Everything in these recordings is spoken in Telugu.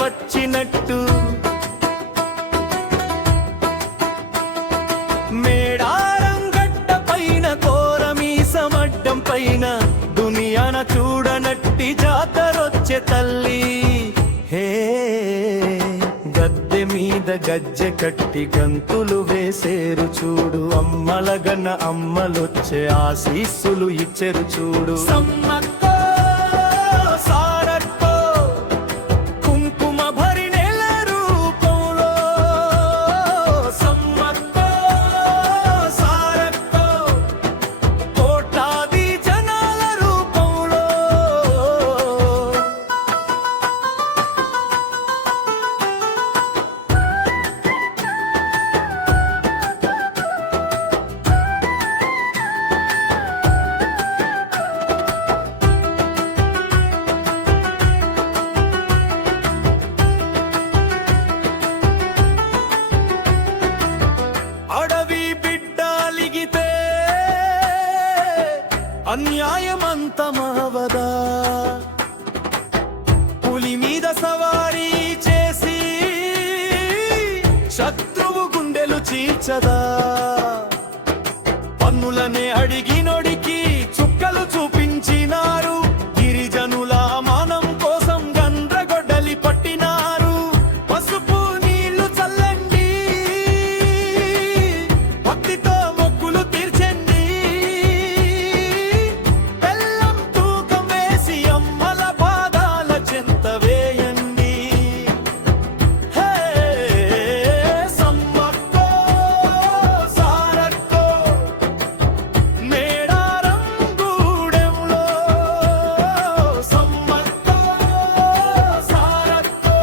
వచ్చినట్టు మేడారం గడ్డ పైన కోరమీసమడ్డం పైన దునియాన చూడనట్టి జాతరొచ్చే తల్లి హే గద్దె మీద గజ్జె కట్టి గంతులు వేసేరు చూడు అమ్మలగన్న అమ్మలొచ్చే ఆశీస్సులు ఇచ్చెరు చూడు సమ్మక్కో సారక్కో కుంకుమ భరి నెల రూపంలో సమ్మక్కో సారక్కో కోట్లాది జనాల రూపంలో అడవి బిడ్డాలిగితే అన్యాయమంతమవదా పులి మీద సవారీ చేసి శత్రువు గుండెలు చీల్చదా పన్నులనే అడిగినొడికి చుక్కలు చూపించినారు గిరిజనుల మానం కోసం గండ్రగొడ్డలి పట్టినారు పసుపు నీళ్లు చల్లండి భక్తితో మొక్కులు తీర్చండి బెల్లం తూకం వేసి అమ్మల పాదాల చెంత వేయండి హే సమ్మక్కో సారక్కో మేడారం గూడెంలో సమ్మక్కో సారక్కో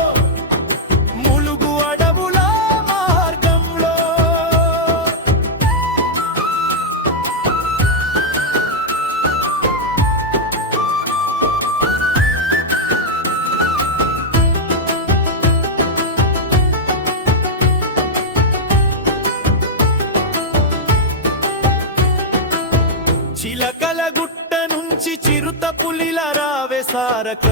ములుగు అడవుల మార్గంలో చిలకల గుట్ట నుంచి చిరుత పులిల రావే సారక